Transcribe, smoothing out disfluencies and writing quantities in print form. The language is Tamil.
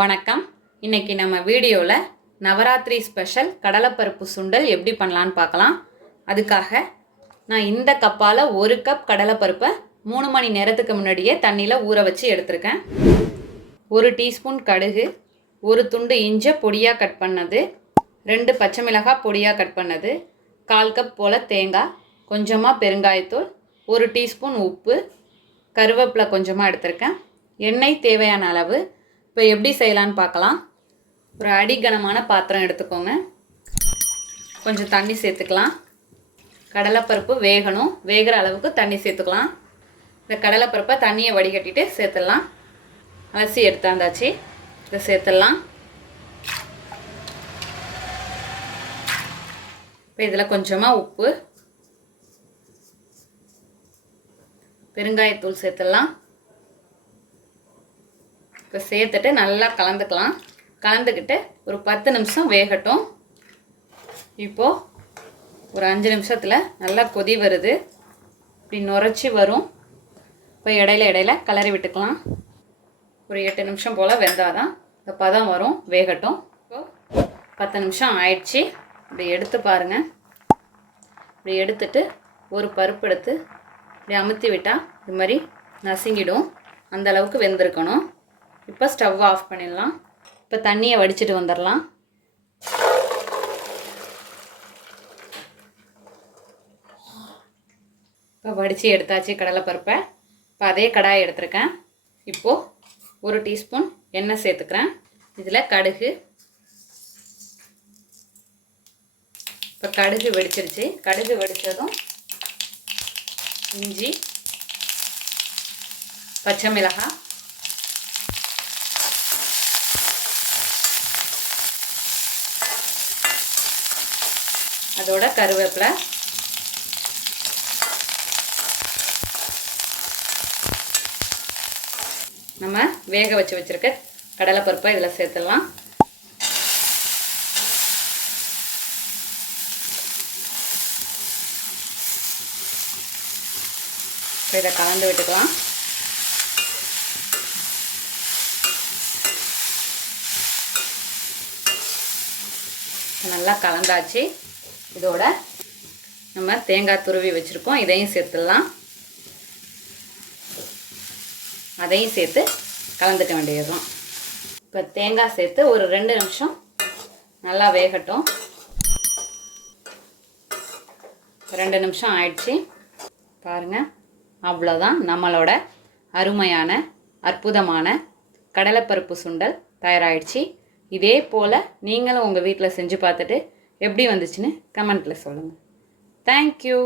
வணக்கம். இன்னைக்கு நம்ம வீடியோவில் நவராத்திரி ஸ்பெஷல் கடலைப்பருப்பு சுண்டல் எப்படி பண்ணலான்னு பார்க்கலாம். அதுக்காக நான் இந்த கப்பால் 1 கப் கடலைப்பருப்பை 3 மணி நேரத்துக்கு முன்னாடியே தண்ணியில் ஊற வச்சு எடுத்திருக்கேன். 1 டீஸ்பூன் கடுகு, 1 துண்டு இஞ்சி பொடியாக கட் பண்ணது, 2 பச்சை மிளகாய் பொடியாக கட் பண்ணது, 1/4 கப் போல் தேங்காய், கொஞ்சமாக பெருங்காயத்தூள், 1 டீஸ்பூன் உப்பு, கருவேப்பிலை கொஞ்சமாக எடுத்திருக்கேன். எண்ணெய் தேவையான அளவு. இப்போ எப்படி செய்யலான்னு பார்க்கலாம். ஒரு அடிகனமான பாத்திரம் எடுத்துக்கோங்க. கொஞ்சம் தண்ணி சேர்த்துக்கலாம். கடலைப்பருப்பு வேகணும், வேகிற அளவுக்கு தண்ணி சேர்த்துக்கலாம். இந்த கடலைப்பருப்பை தண்ணியை வடிகட்டிட்டு சேர்த்துடலாம். அலசி எடுத்தாந்தாச்சு. இதை சேர்த்துடலாம். இப்போ இதில் கொஞ்சமாக உப்பு, பெருங்காயத்தூள் சேர்த்துடலாம். இப்போ சேர்த்துட்டு நல்லா கலந்துக்கலாம். கலந்துக்கிட்டு ஒரு 10 நிமிஷம் வேகட்டும். இப்போது ஒரு 5 நிமிஷத்தில் நல்லா கொதி வருது. இப்படி நுரைச்சி வரும். இப்போ இடையில கிளறி விட்டுக்கலாம். ஒரு 8 நிமிஷம் போல் வெந்தால் தான் இந்த பதம் வரும். வேகட்டும். இப்போது 10 நிமிஷம் ஆயிடுச்சு. இப்படி எடுத்து பாருங்கள். இப்படி எடுத்துட்டு ஒரு பருப்பு எடுத்து இப்படி அமுத்தி விட்டால் இது மாதிரி நசுங்கிடும். அந்த அளவுக்கு வெந்திருக்கணும். இப்போ ஸ்டவ் ஆஃப் பண்ணிடலாம். இப்போ தண்ணியை வடிச்சிட்டு வந்துடலாம். இப்போ வடித்து எடுத்தாச்சு கடலைப்பருப்பை. இப்போ அதே கடாயை எடுத்துருக்கேன். இப்போது 1 டீஸ்பூன் எண்ணெய் சேர்த்துக்கிறேன். இதில் கடுகு. இப்போ கடுகு வெடிச்சிருச்சு. கடுகு வெடித்ததும் இஞ்சி, பச்சை மிளகாய், அதோட கருவேப்பிலை, நம்ம வேக வச்சிருக்க கடலைப்பருப்பை இதில் சேர்த்துடலாம். இதை கலந்து விட்டுக்கலாம். நல்லா கலந்தாச்சு. இதோட நம்ம தேங்காய் துருவி வச்சுருக்கோம். இதையும் சேர்த்துடலாம். அதையும் சேர்த்து கலந்துக்க வேண்டியதுதான். இப்போ தேங்காய் சேர்த்து ஒரு 2 நிமிஷம் நல்லா வேகட்டும். 2 நிமிஷம் ஆயிடுச்சு. பாருங்கள், அவ்வளோதான். நம்மளோட அருமையான அற்புதமான கடலைப்பருப்பு சுண்டல் தயாராகிடுச்சு. இதே போல் நீங்களும் உங்கள் வீட்டில் செஞ்சு பார்த்துட்டு எப்படி வந்துச்சுன்னு கமெண்ட்டில் சொல்லுங்கள். தேங்க்யூ.